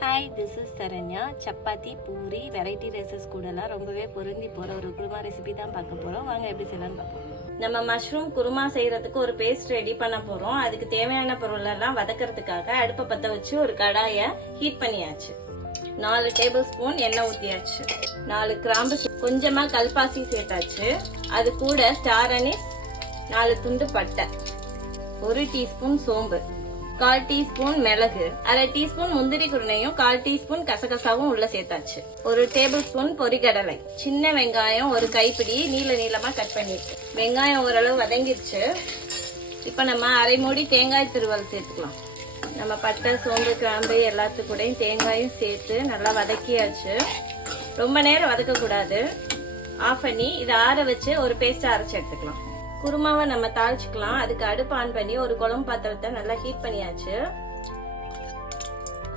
Hi, this is Saranya. Chapati, puri, variety rices கூடலாம் ரொம்பவே பொருந்தி போகிற ஒரு குருமா ரெசிபி தான் பார்க்க போகிறோம். வாங்க எப்படி செய்யலாம்னு பார்ப்போம். நம்ம மஷ்ரூம் குருமா செய்யறதுக்கு ஒரு பேஸ்ட் ரெடி பண்ண போகிறோம். அதுக்கு தேவையான பொருளெல்லாம் வதக்கிறதுக்காக அடுப்பை பற்ற வச்சு ஒரு கடாயை ஹீட் பண்ணியாச்சு. 4 டேபிள் ஸ்பூன் எண்ணெய் ஊற்றியாச்சு. 4 கிராம்பு, கொஞ்சமாக கல்பாசி சேர்த்தாச்சு. அது கூட ஸ்டார் அனீஸ், 4 துண்டு பட்டை, 1 டீஸ்பூன் சோம்பு, 1/4 டீஸ்பூன் மிளகு, 1/2 டீஸ்பூன் முந்திரி குருணையும், 1/4 டீஸ்பூன் கசகசாவும் உள்ள சேர்த்தாச்சு. 1 டேபிள் ஸ்பூன் பொரிகடலை, சின்ன வெங்காயம் 1 கைப்பிடி நீளமா கட் பண்ணிருக்கு. வெங்காயம் ஓரளவு வதங்கிருச்சு. இப்ப நம்ம அரை மூடி தேங்காய் திருவல் சேர்த்துக்கலாம். நம்ம பட்டை, சோம்பு, கிராம்பு எல்லாத்துக்கூடையும் தேங்காயும் சேர்த்து நல்லா வதக்கியாச்சு. ரொம்ப நேரம் வதக்க கூடாது. ஆஃப் பண்ணி இதை ஆற வச்சு ஒரு பேஸ்ட் அரைச்சு எடுத்துக்கலாம். குருமாவை நம்ம தாளிச்சுக்கலாம். அதுக்கு அடுப்பு ஆன் பண்ணி ஒரு குழம்பு பாத்திரத்தை நல்லா ஹீட் பண்ணியாச்சு.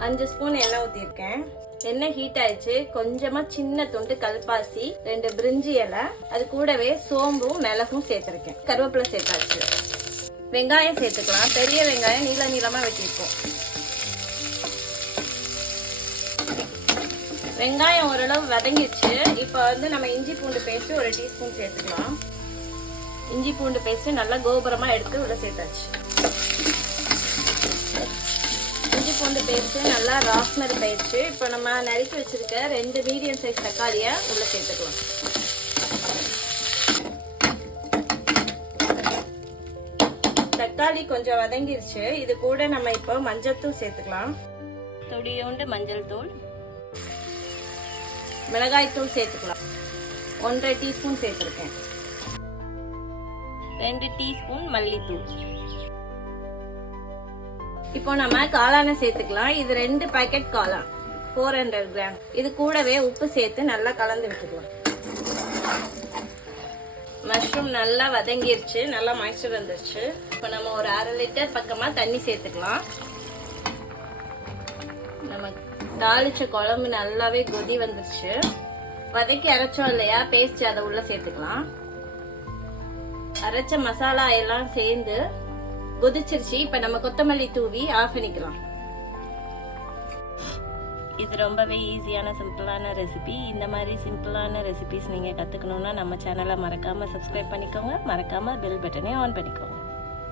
5 ஸ்பூன் எண்ணெய் ஊற்றிருக்கேன். எண்ணெய் ஹீட் ஆயிடுச்சு. கொஞ்சமா சின்ன துண்டு கல்பாசி, 2 பிரிஞ்சி இலை, அது கூடவே சோம்பும் மிளகும் சேர்த்திருக்கேன். கருவேப்பிலை சேர்த்தாச்சு. வெங்காயம் சேர்த்துக்கலாம். பெரிய வெங்காயம் நீளமா வெட்டியிருக்கோம். வெங்காயம் ஓரளவு வதங்கிடுச்சு. இப்போ நம்ம இஞ்சி பூண்டு பேஸ்ட் 1 டீஸ்பூன் சேர்த்துக்கலாம். இஞ்சி பூண்டு பேஸ்ட் நல்லா கோபுரமா எடுத்து உள்ள சேர்த்தாச்சு. இஞ்சி பூண்டு பேஸ்ட் நல்லா ராஸ்மரி போயிடுச்சு. இப்போ நம்ம நறுக்கி வச்சிருக்க 2 மீடியம் சைஸ் தக்காளிய உள்ள சேர்த்துக்கலாம். தக்காளி கொஞ்சம் வதங்கிருச்சு. இது கூட நம்ம இப்போ மஞ்சள் தூள் சேர்த்துக்கலாம். துளியோண்டு மஞ்சள் தூள், மிளகாய் தூள் சேர்த்துக்கலாம். 1/2 டீஸ்பூன் சேர்த்துருக்கேன். 2 டீஸ்பூன் மல்லித்தூள். இப்போ நம்ம காளானை சேர்த்துக்கலாம். இது 2 பாக்கெட் காளான், 400 கிராம். இது கூடவே உப்பு சேர்த்து நல்லா கலந்து விட்டுக்கலாம். மஷ்ரூம் நல்லா வதங்கிருச்சு. நல்லா மாய்ஸ்சர் வந்துருச்சு. இப்போ நம்ம ஒரு 1/2 லிட்டர் பக்கமா தண்ணி சேர்த்துக்கலாம். நம்ம தாளிச்ச குழம்பு நல்லாவே கொதி வந்துருச்சு. வதக்கி அரைச்சோம் இல்லையா பேஸ்ட், அதை உள்ள சேர்த்துக்கலாம். அரைச்ச மசாலா எல்லாம் சேர்ந்து கொதிச்சிருச்சு. இப்ப நம்ம கொத்தமல்லி தூவி ஆஃப் பண்ணிக்கலாம். இது ரொம்பவே ஈஸியான சிம்பிளான ரெசிபி. இந்த மாதிரி சிம்பிளான ரெசிபிஸ் நீங்க கத்துக்கணும்னா நம்ம சேனலை மறக்காம சப்ஸ்கிரைப் பண்ணிக்கோங்க. மறக்காம பெல் பட்டனை ஆன் பண்ணிக்கோங்க.